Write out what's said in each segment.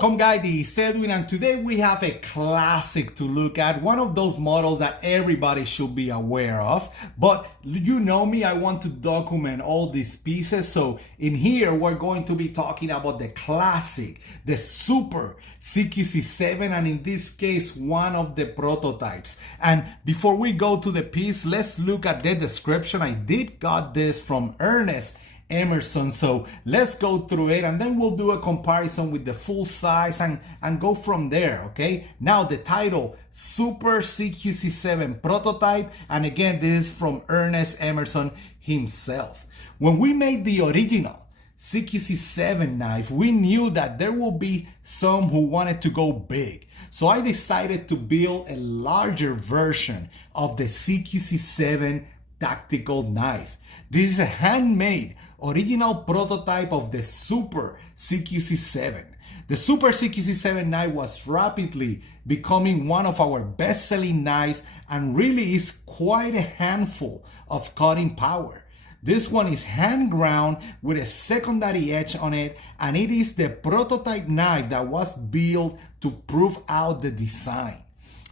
Welcome guys, this is Edwin, and today we have a classic to look at, one of those models that everybody should be aware of. But you know me, I want to document all these pieces, so in here we're going to be talking about the classic, the super CQC-7, and in this case one of the prototypes. And before we go to the piece, let's look at the description. I did got this from Emerson, so let's go through it and then we'll do a comparison with the full size and go from there. Okay, now the title, Super CQC-7 Prototype, and again this is from Emerson himself. When we made the original CQC-7 knife, we knew that there will be some who wanted to go big, so I decided to build a larger version of the CQC-7 tactical knife. This is a handmade original prototype of the Super CQC-7. The Super CQC-7 knife was rapidly becoming one of our best-selling knives and really is quite a handful of cutting power. This one is hand ground with a secondary edge on it, and it is the prototype knife that was built to prove out the design.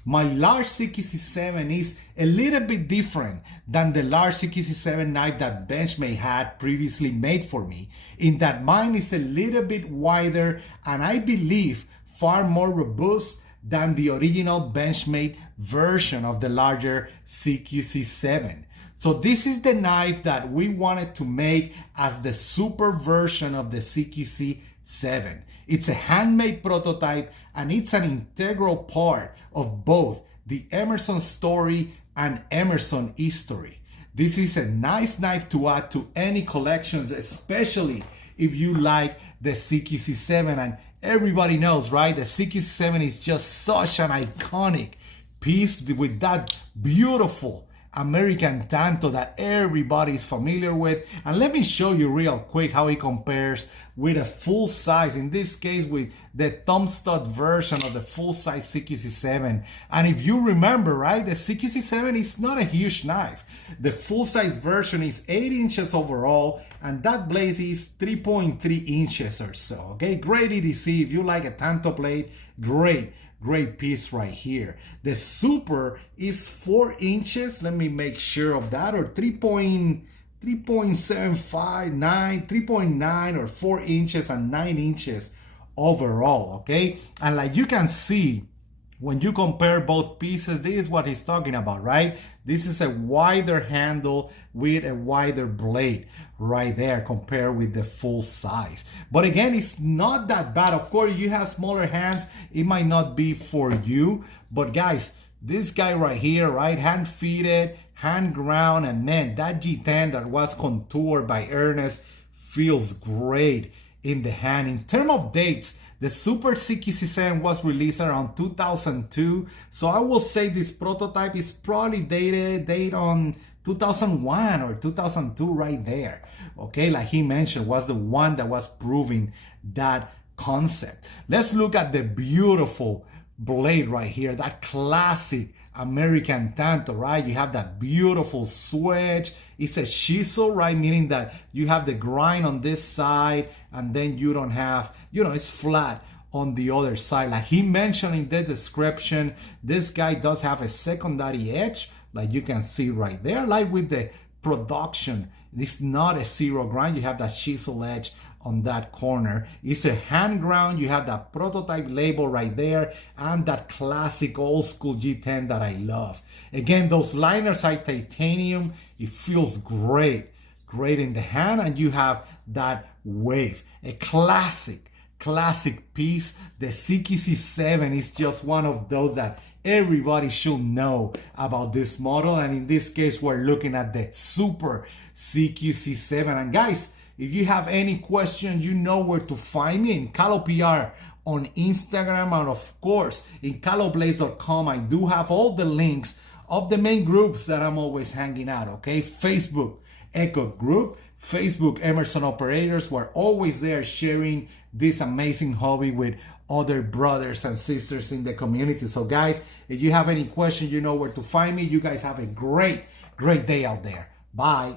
My large CQC-7 is a little bit different than the large CQC-7 knife that Benchmade had previously made for me, in that mine is a little bit wider and I believe far more robust than the original Benchmade version of the larger CQC-7. So this is the knife that we wanted to make as the super version of the CQC-7. It's a handmade prototype and it's an integral part of both the Emerson story and Emerson history. This is a nice knife to add to any collections, especially if you like the CQC-7. And everybody knows, right? The CQC-7 is just such an iconic piece with that beautiful American tanto that everybody is familiar with. And let me show you real quick how it compares with a full size, in this case with the thumb stud version of the full size CQC-7. And if you remember, right, the CQC-7 is not a huge knife. The full size version is 8 inches overall, and that blade is 3.3 inches or so. Okay, great EDC. If you like a tanto blade, great piece right here. The Super is 4 inches. Let me make sure of that, or 3.9 or 4 inches and 9 inches overall. Okay, and like you can see, when you compare both pieces, this is what he's talking about, right? This is a wider handle with a wider blade right there compared with the full size. But again, it's not that bad. Of course, if you have smaller hands, it might not be for you. But guys, this guy right here, right? Hand fitted, hand ground, and man, that G10 that was contoured by Ernest feels great in the hand. In terms of dates, the Super CQC-7 was released around 2002, so I will say this prototype is probably dated on 2001 or 2002 right there. Okay, like he mentioned, was the one that was proving that concept. Let's look at the beautiful blade right here, that classic American tanto, right? You have that beautiful swedge. It's a chisel, right? Meaning that you have the grind on this side and then you don't have, it's flat on the other side. Like he mentioned in the description, this guy does have a secondary edge, like you can see right there. Like with the production, it's not a zero grind. You have that chisel edge on that corner. It's a hand ground. You have that prototype label right there and that classic old school G10 that I love. Again, those liners are titanium. It feels great in the hand, and you have that wave. A classic piece. The CQC-7 is just one of those that everybody should know about this model, and in this case we're looking at the Super CQC-7. And guys, if you have any questions, you know where to find me, in CaloPR on Instagram, and of course in caloblades.com. I do have all the links of the main groups that I'm always hanging out. Okay, Facebook Echo Group, Facebook Emerson Operators. We're always there sharing this amazing hobby with other brothers and sisters in the community. So guys, if you have any questions, you know where to find me. You guys have a great day out there. Bye.